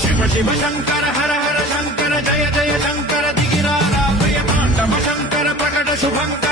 शिव शिव शंकर हर हर शंकर जय जय शंकर दिगिरा भय तांडव शंकर प्रकट शुभंकर